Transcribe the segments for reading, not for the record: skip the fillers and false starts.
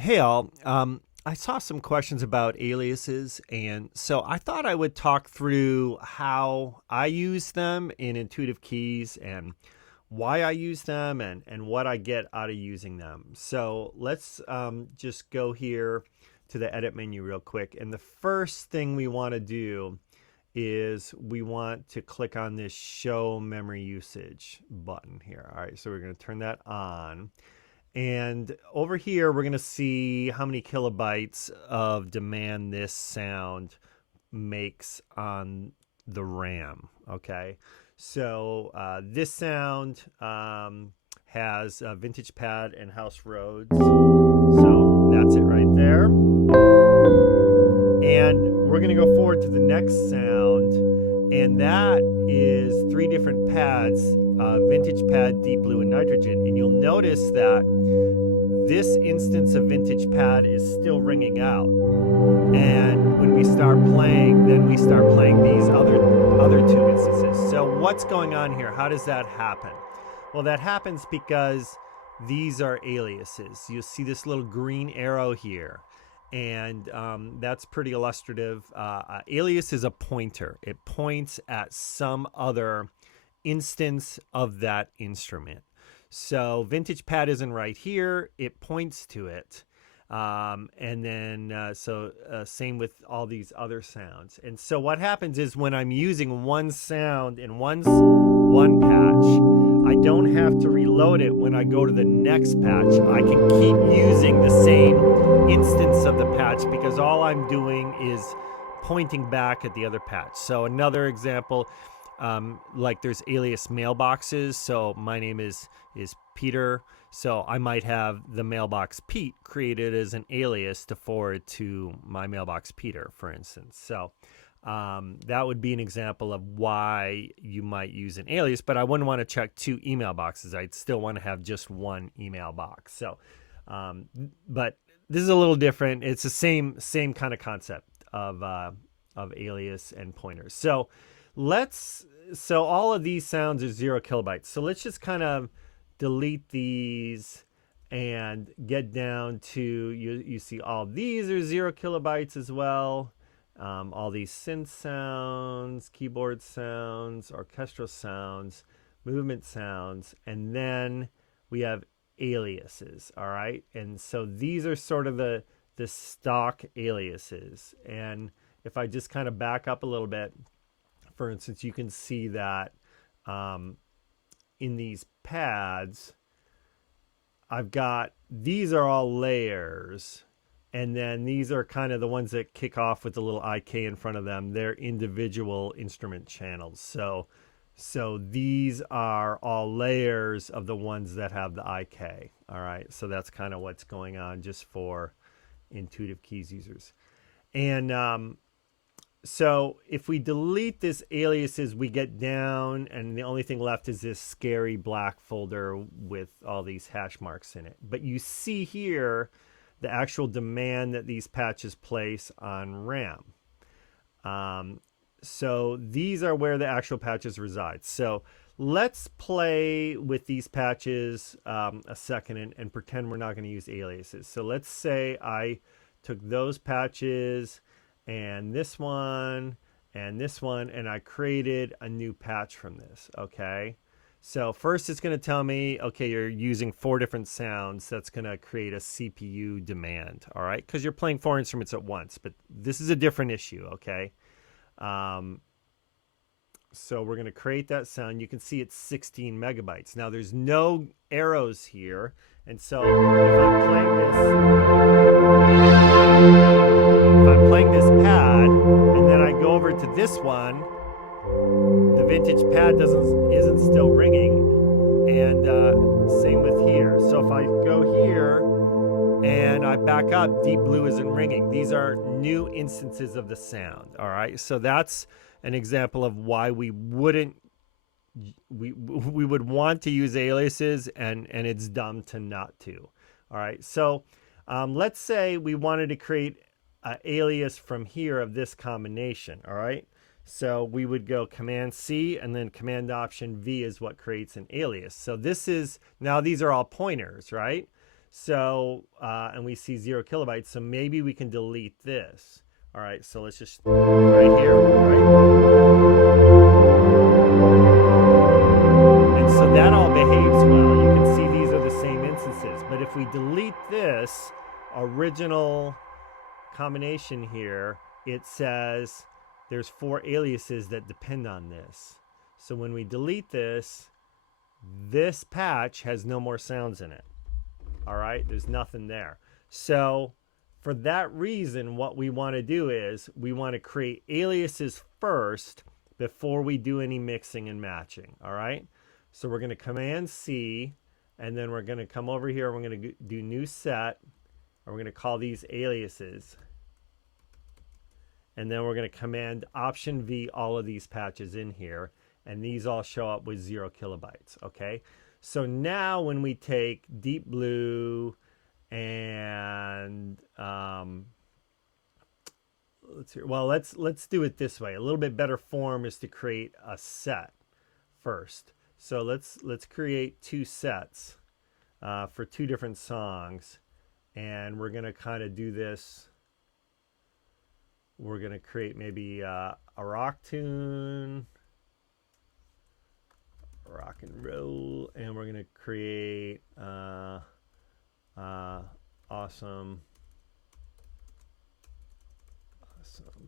Hey all, I saw some questions about aliases, and so I thought I would talk through how I use them in Intuitive Keys and why I use them and what I get out of using them. So let's just go here to the edit menu real quick. And the first thing we want to do is we want to click on this show memory usage button here. All right, so we're going to turn that on. And over here, we're going to see how many kilobytes of demand this sound makes on the RAM. Okay. So this sound has Vintage Pad and House Roads. So that's it right there. And we're going to go forward to the next sound. And that is three different pads, Vintage Pad, Deep Blue, and Nitrogen. And you'll notice that this instance of Vintage Pad is still ringing out. And when we start playing, then we start playing these other two instances. So what's going on here? How does that happen? Well, that happens because these are aliases. You'll see this little green arrow here. And that's pretty illustrative. Alias is a pointer. It points at some other instance of that instrument. So Vintage Pad isn't right here. It points to it. And then, same with all these other sounds. And so what happens is when I'm using one sound in one patch, I don't have to reload it when I go to the next patch. I can keep using the same instance of the patch because all I'm doing is pointing back at the other patch. So another example, like there's alias mailboxes. So my name is Peter. So I might have the mailbox Pete created as an alias to forward to my mailbox Peter, for instance. So that would be an example of why you might use an alias, but I wouldn't want to check two email boxes. I'd still want to have just one email box. So, but this is a little different. It's the same kind of concept of alias and pointers. So so all of these sounds are 0 kilobytes. So let's just kind of delete these and get down to, you see all these are 0 kilobytes as well. All these synth sounds, keyboard sounds, orchestral sounds, movement sounds, and then we have aliases, all right? And so these are sort of the stock aliases. And if I just kind of back up a little bit, for instance, you can see that in these pads, I've got, these are all layers. And then these are kind of the ones that kick off with the little IK in front of them. They're individual instrument channels. So these are all layers of the ones that have the IK. All right. So that's kind of what's going on just for Intuitive Keys users. And so if we delete this aliases, we get down and the only thing left is this scary black folder with all these hash marks in it. But you see here the actual demand that these patches place on RAM. So these are where the actual patches reside. So let's play with these patches a second and pretend we're not going to use aliases. So let's say I took those patches and this one, and I created a new patch from this, okay? So first it's going to tell me, okay, you're using 4 different sounds. That's going to create a CPU demand, all right? Because you're playing 4 instruments at once, but this is a different issue, okay? So we're going to create that sound. You can see it's 16 megabytes. Now there's no arrows here, and so if I'm playing this pad, and then I go over to this one, the Vintage Pad isn't still ringing, and same with here. So if I go here and I back up, Deep Blue isn't ringing. These are new instances of the sound. All right, so that's an example of why we would want to use aliases, and it's dumb to not to. All right, so let's say we wanted to create an alias from here of this combination. All right. So we would go Command C and then Command Option V is what creates an alias. So this is, now these are all pointers, right? So, and we see 0 kilobytes. So maybe we can delete this. All right, so let's just, right here, right? And so that all behaves well. You can see these are the same instances. But if we delete this original combination here, it says there's 4 aliases that depend on this. So when we delete this, this patch has no more sounds in it. All right, there's nothing there. So for that reason, what we want to do is we want to create aliases first before we do any mixing and matching. All right, so we're going to Command C, and then we're going to come over here. We're going to do new set, and we're going to call these aliases. And then we're going to Command Option V all of these patches in here, and these all show up with 0 kilobytes. Okay, so now when we take Deep Blue and let's do it this way. A little bit better form is to create a set first. So let's create 2 sets for 2 different songs, and we're going to kind of do this. We're going to create maybe a rock tune, rock and roll, and we're going to create awesome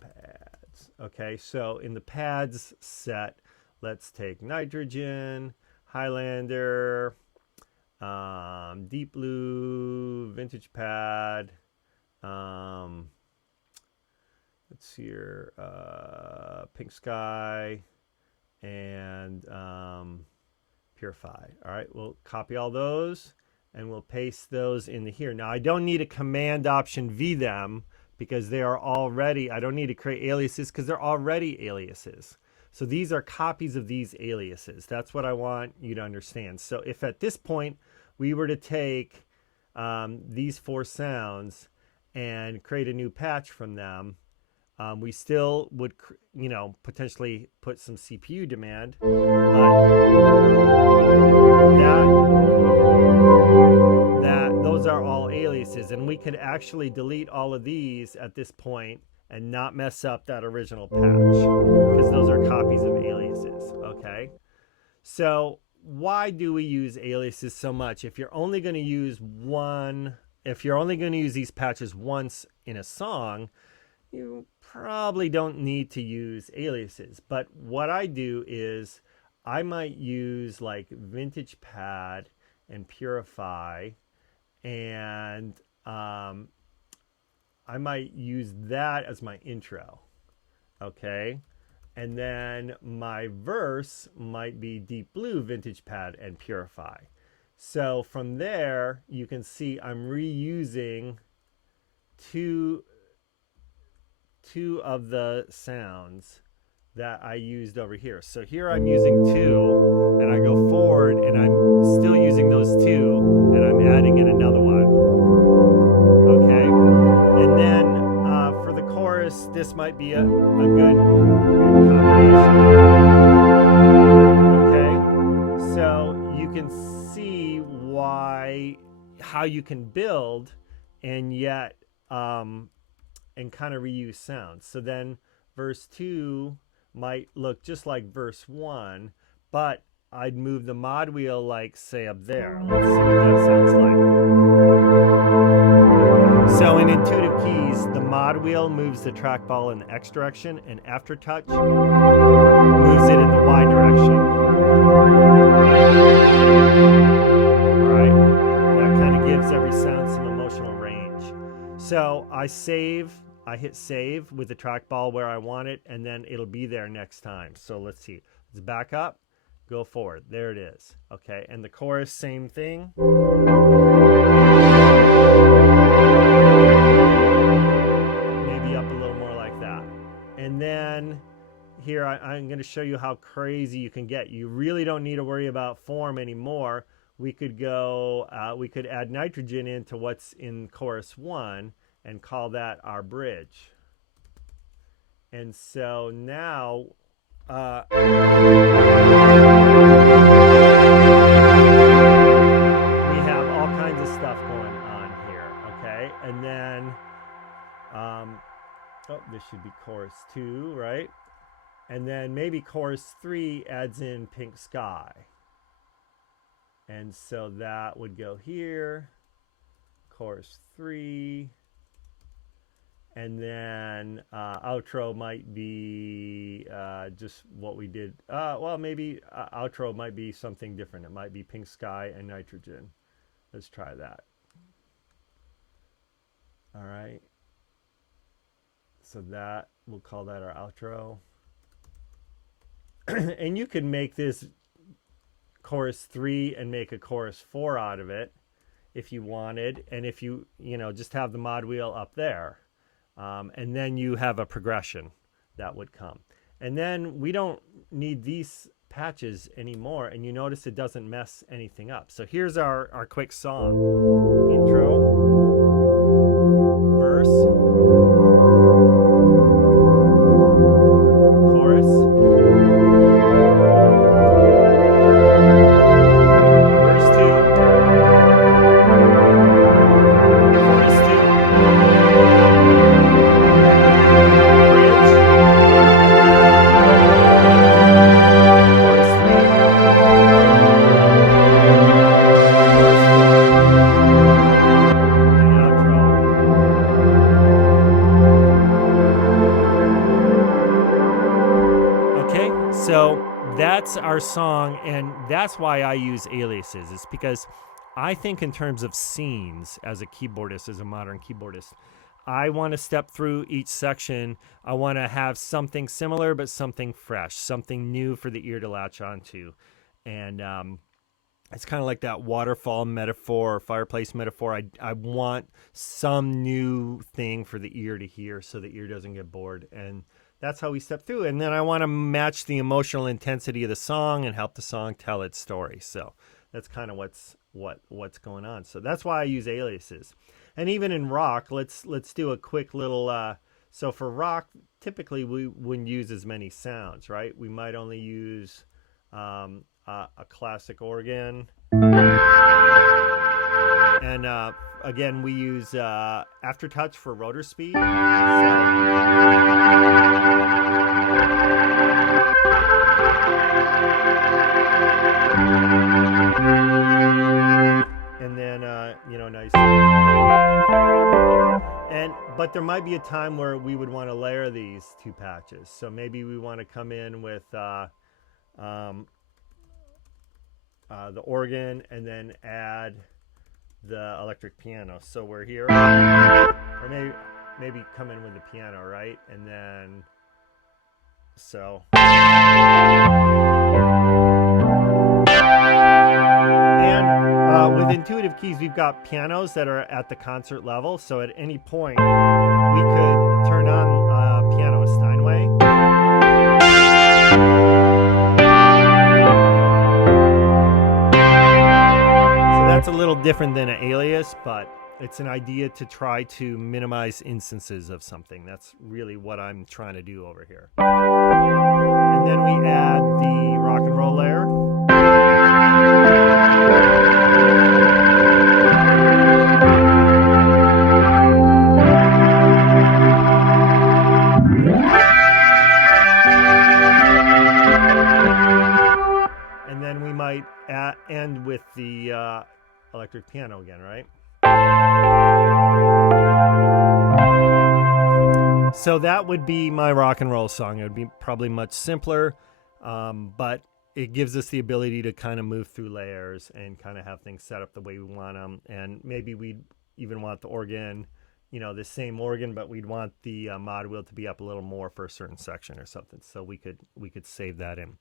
pads. Okay, so in the pads set, let's take nitrogen, Highlander, deep blue, vintage pad, let's see here, pink sky, and purify. All right, we'll copy all those and we'll paste those into here. Now I don't need a Command Option V them because they are already, I don't need to create aliases because they're already aliases. So these are copies of these aliases. That's what I want you to understand. So if at this point we were to take these 4 sounds and create a new patch from them, we still would, potentially put some CPU demand, but those are all aliases, and we could actually delete all of these at this point and not mess up that original patch because those are copies of aliases. Okay, so why do we use aliases so much? If you're only going to use these patches once in a song, you probably don't need to use aliases. But what I do is I might use like vintage pad and purify, and I might use that as my intro. Okay, and then my verse might be deep blue, vintage pad, and purify. So from there you can see I'm reusing two of the sounds that I used over here. So here I'm using 2, and I go forward and I'm still using those 2, and I'm adding in another one. Okay, and then for the chorus, this might be a good combination. Okay, so you can see how you can build and yet and kind of reuse sounds. So then verse 2 might look just like verse 1, but I'd move the mod wheel like say up there. Let's see what that sounds like. So in Intuitive Keys, the mod wheel moves the trackball in the X direction, and Aftertouch moves it in the Y direction. All right, that kind of gives every sound some emotional range. So I hit save with the trackball where I want it, and then it'll be there next time. So let's see. Let's back up, go forward. There it is. Okay, and the chorus, same thing. Maybe up a little more like that. And then here I'm going to show you how crazy you can get. You really don't need to worry about form anymore. We could we could add nitrogen into what's in chorus 1 and call that our bridge. And so now we have all kinds of stuff going Okay, and then, oh, this should be chorus 2, right? And then maybe chorus 3 adds in Pink Sky. And so that would go here, chorus 3, and then outro might be just what we did. Well, maybe outro might be something different. It might be Pink Sky and Nitrogen. Let's try that. All right. So that, we'll call that our outro. And you can make this chorus 3 and make a chorus 4 out of it if you wanted. And if you just have the mod wheel up there. And then you have a progression that would come. And then we don't need these patches anymore. And you notice it doesn't mess anything up. So here's our quick song. Intro, verse, chorus, verse 2, chorus 2, bridge, chorus 3, chorus 4, and outro. Okay, so that's our song, and that's why I use aliases. It's because I think in terms of scenes as a keyboardist, as a modern keyboardist. I want to step through each section. I want to have something similar, but something fresh, something new for the ear to latch onto. And it's kind of like that waterfall metaphor, fireplace metaphor. I want some new thing for the ear to hear so the ear doesn't get bored. And that's how we step through. And then I want to match the emotional intensity of the song and help the song tell its story. So that's kind of what's going on. So that's why I use aliases. And even in rock, let's do a quick little. So for rock, typically we wouldn't use as many sounds, right? We might only use a classic organ. And again, we use aftertouch for rotor speed. And then, nice. But there might be a time where we would want to layer these two patches. So maybe we want to come in with the organ and then add the electric piano. So we're here, or maybe come in with the piano, right? And then, so. With intuitive keys, we've got pianos that are at the concert level. So at any point, we could turn on piano a Steinway. So that's a little different than an alias, but it's an idea to try to minimize instances of something. That's really what I'm trying to do over here. And then we add the rock and roll layer. And then we might end with the electric piano again, right? So that would be my rock and roll song. It would be probably much simpler, but it gives us the ability to kind of move through layers and kind of have things set up the way we want them. And maybe we'd even want the organ, the same organ, but we'd want the mod wheel to be up a little more for a certain section or something. So we could save that in.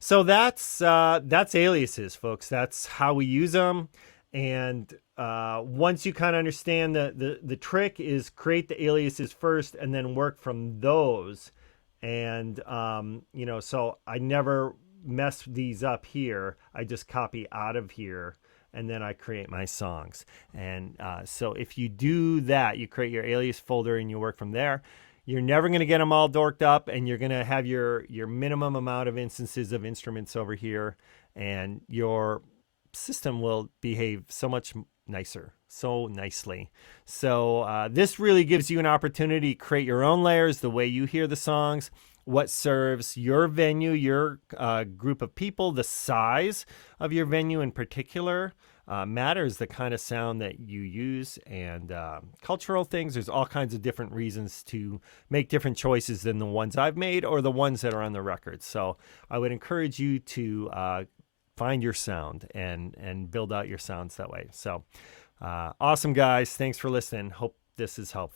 So that's aliases, folks. That's how we use them. And once you kind of understand the trick is create the aliases first and then work from those. And, so I never mess these up here. I just copy out of here and then I create my songs. And so if you do that, you create your alias folder and you work from there, you're never going to get them all dorked up, and you're going to have your minimum amount of instances of instruments over here, and your system will behave so much nicer. so nicely. So this really gives you an opportunity to create your own layers, the way you hear the songs, what serves your venue, your group of people, the size of your venue in particular. Matters the kind of sound that you use, and cultural things. There's all kinds of different reasons to make different choices than the ones I've made or the ones that are on the record. So I would encourage you to find your sound and build out your sounds that way. So awesome, guys. Thanks for listening. Hope this is helpful.